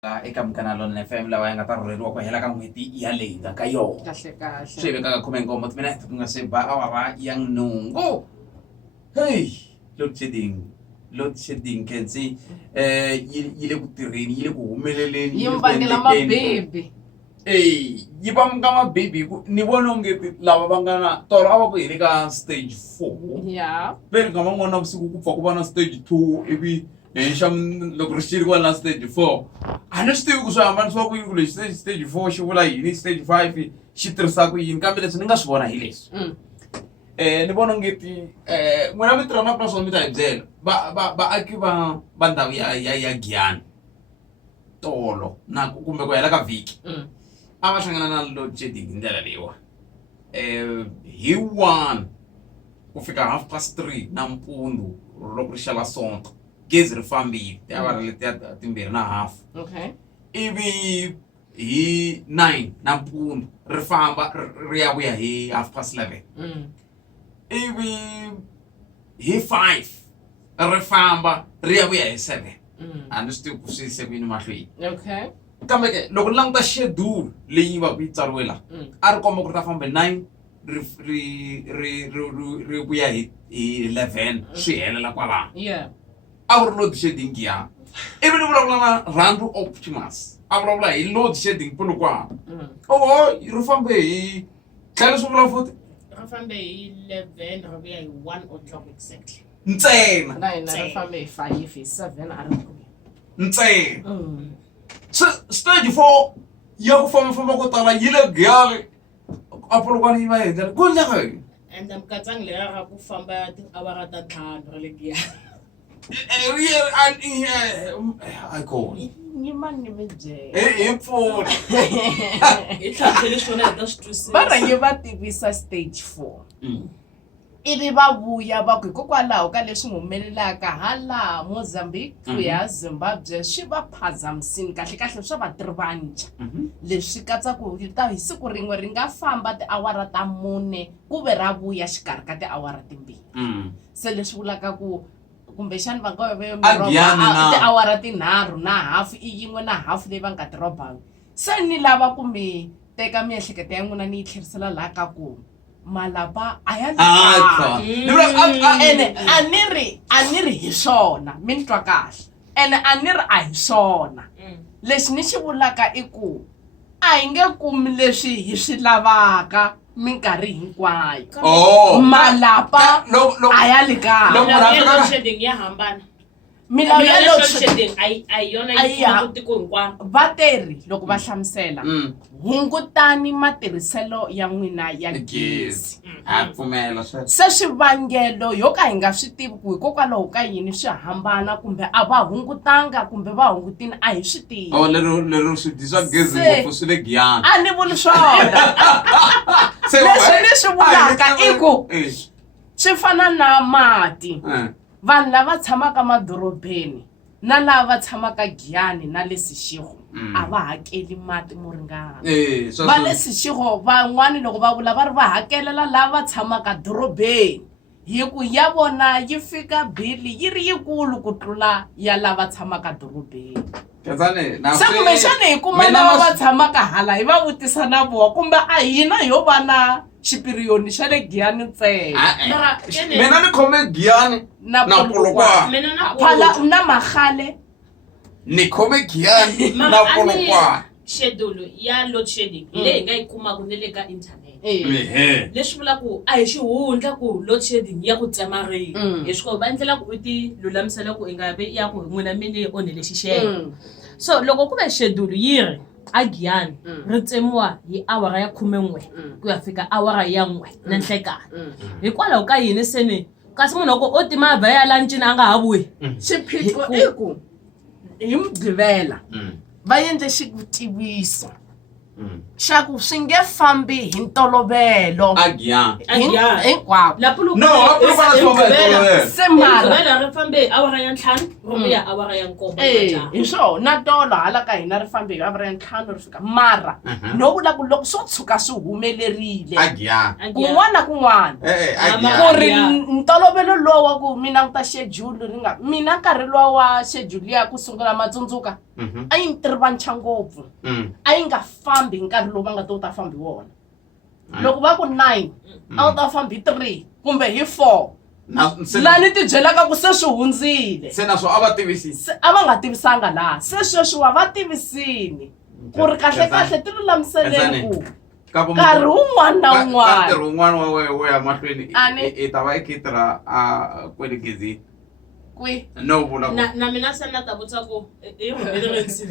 eka mkanalo na FM lawa yang ngata rero kwa hela ka ngweti ya leta ka yo kahle swebe ka khomengo mo tsena tunga se ba awara yang nungo hey load shedding kensi yile ku tireni yile ku humeleleni yimbangela mababy yibanga mababy ni vona ngeti lava vangana tolo ava ku hile ka stage 4 yeah veri nga van'wana vusiku ku pfa ku va na stage 2 ivi loko ri xiriwa na stage 4 a ni swi tivi ku swi hambanisiwa ku yini ku lexi stage 4 xi vula yini stage 5 xi tirhisa ku yini kambe leswi ni nga swi vona hi leswi ni vona ngeti n'wina mi tirha mapurasi mi ta hi byela vaaki va ndhawu ya Giyani tolo na kumbe ku hela ka vhiki a va hlangana na load shedding hi ndlela leyiwa hi 1 ku fika 3:30 nampundzu loko ri xala sonto gezi ri fambile tiawara letiya timbirhi na half okay ivi hi 9 nampundzu ri famba ri ya vuya hi 11:30 ivi hi 5 ri famba ri ya vuya hi 7 a ni swi tivi ku swi se ku yini mahlweni okay kambe ke loko ni languta schedule leyi va ku yi tsariwe laha a ri komba ku ri ta famba hi 9 ri vuya hi 11 swi helela kwalano yeah a ku ri load shedding ya ivi ni vulavula na Randro Optimus a vulavula hi load shedding punukwana ri fambe hi tlhela swi vula futhi ri fambe hi 11 ri vuya hi 1 o'clock exactly ntsena ri fambe hi 5 hi 7 a ri vuya ntsena stage 4 ya ku fambafamba ko tala yi le Giyani a punukwana yi va hi ndlela ku endleka yini and mkatsang leya ra ku famba tiawara ta 5 ri le Giyani I go. ni mani mi byela Hi pfuna. hi tlhantlhe leswona hi ta swi twisisa va rhange va tivisa stage 4 ivi va vuya va ku hikokwalaho ka leswi humelelaka hala Mozambique ku ya Zimbabwe swi va phazamisini kahle swa vatirhi vantshwa leswi katsa ku hi siku rin'we ri nga famba tiawara ta 4 ku ve ra vuya xikarhi ka tiawara timbirhi se leswi vulaka ku kumbexani va nga ve tiawara tinharhu na hafu i yin'we na hafu leyi va nga tirobanga se ni lava kumbe teka miehleketo ya n'wina ni yi tlherisela laha ka ku malapa a ya ene a ni ri hi swona mi ni twa kahle ene a ni ri a hi swona lexi ni xi vulaka i ku a hi nge kumi leswi hi swi lavaka minkarhi hinkwayo malapa a ya le kaya load shedding ya hambana milawu ya load shedding a yona yi pfuna ku tiko hinkwaro vatirhi loko va hlamusela hungutani matirhiselo ya n'wina ya gezi a pfumela sweswo se swivangelo yo ka hi nga swi tivi ku hikokwalaho ka yini swi hambana kumbe a va hungutanga kumbe va hungutini a hi swi tivi lero swi disa gezi ngopfu swi le Giyani a ni vuli swona leswi ni swi vulaka i ku swi fana na mati vanhu lava tshamaka madorobeni na lava tshamaka Giyani na le Seshego a va hakeli mati mo ringana va le Seshego van'wani loko va vula va ri va hakelela lava tshamaka dorobeni hi ku ya vona yi fika bili yi ri yikulu ku tlula ya lava tshamaka dorobeni se kumbexani hi kuma lava va tshamaka hala hi va vutisa na voho kumbe a hina ho va na xipiriyoni xa le Giyani ntsena mina ni khome Giyani na Polokwane na Magale ni khome Giyani na Polokwane schedule ya load shedding leyi nga yi kumaka ne le ka internet leswi vulaku a hi xihundla ku load shedding ya ku tsemareni hi swi va endlela ku u ti lulamisela ku i nga vi ya ku n'wina mi ni onhele xixevo so loko ku ve schedule yi ri a Giyani ri tsemiwa hi awara ya 11 ku ya fika awara ya 1 na nhlekani hikwalaho ka yini seni kasi munhu loko o tima vha ya lunchini a nga ha vuyi xiphiqo i ku hi Mugqivela va endle xivutiviso xa ku swi nge fambi hi ntolovelo hinkwavo se mara ri fambe awara ya 5 ri ya awara ya 7 hi swona tolo hala ka hina ri fambe hi awara ya 5 ri fika mara no vula ku loko swo tshuka swi humelerile kun'wana na kun'wana ku ri ntolovelo lowu wa ku mina ni ta schedule ri nga mina nkarhi lowa wa schedule ya ku sungula matsundzuka a yi ni tirivantshwa ngopfu a yi nga fambi hi nkarhi lowu va nga to ta fambi wona loko va ku 9 a wu ta fambi hi 3 kumbe hi 4 laha ni ti byelaka ku se swi hundzile se naswo a va tivisisi a va nga tivisanga laha se sweswiwa va tivisini ku ri kahle ti lulamiseleni ku nkarhi wun'wana na wun'wana nkarhi wun'wana wa wehe wo ya mahlweni i ta va i kha i tirha kwele gezini kwi no vula na mina se na ta vutisa ku i humelerisi